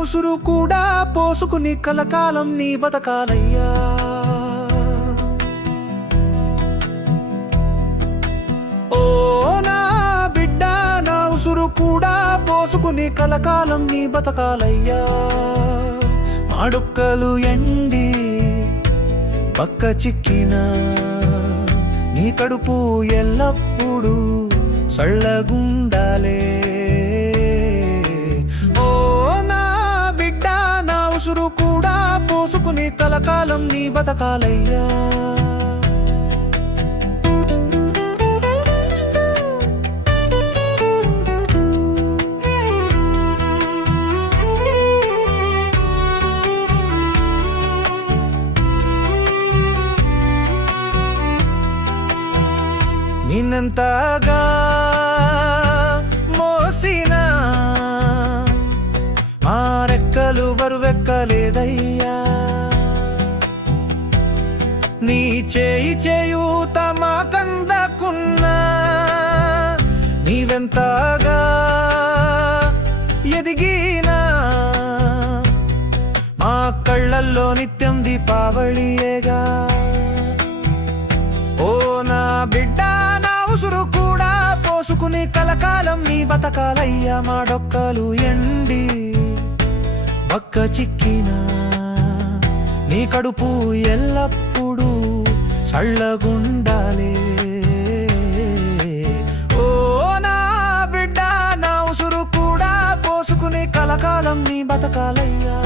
ఉసురు కూడా పోసుకుని కలకాలం నీ బతకాలయ్యా. ఓ నా బిడ్డ, నా ఉసురు కూడా పోసుకుని కలకాలం నీ బతకాలయ్యా. మాడుక్కలు ఎండి పక్క చిక్కిన నీ కడుపు ఎల్లప్పుడూ సళ్ళగుండాలే. ఉసురు కూడా పోసుకుని కలకాలం నీ బతకాలయ్యా. నిన్నంతగా మోసినా ఆ రెక్కలు బరువెక్కలేదయ్యా. నీ చేయి చేయూత మాకందకున్నా నీవెంతగా ఎదిగినా మా కళ్ళల్లో నిత్యం దీపావళియేగా. ఓ నా బిడ్డ, నా ఉసురు కూడా పోసుకుని కలకాలం నీ బతకాలయ్యా. మాడొక్కలు ఎండి పక్క చిక్కిన నీ కడుపు ఎల్లప్పుడూ సళ్ళగుండాలే. ఓ నా బిడ్డ, నా ఉసురు కూడా పోసుకుని కలకాలం నీ బతకాలయ్యా.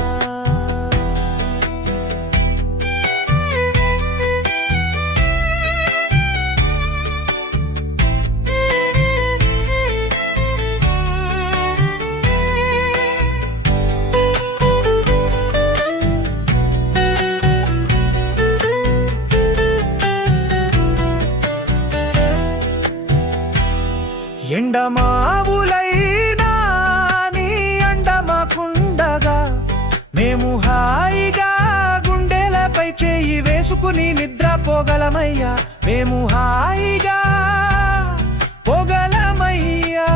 ఎండమావులైనా నీ అండమాకుండగా మేము హాయిగా గుండెలపై చేయి వేసుకుని నిద్రపోగలమయ్యా. మేము హాయిగా పోగలమయ్యా.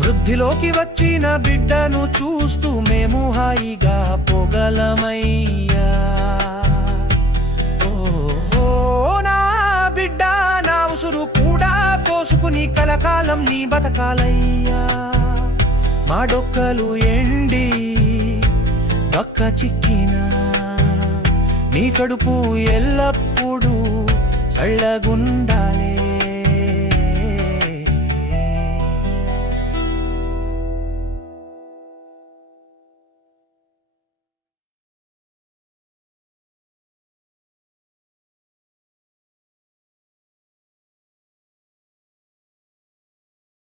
వృద్ధిలోకి వచ్చిన బిడ్డను చూస్తూ మేము హాయిగా పోగలమయ్యా. నా బిడ్డ, నా ఉసురు కూడా పోసుకుని కలకాలం నీ బతకాలయ్యా. మాడొక్కలు ఎండి పక్క చిక్కిన నీ కడుపు ఎల్లప్పుడూ సళ్ళగుండా.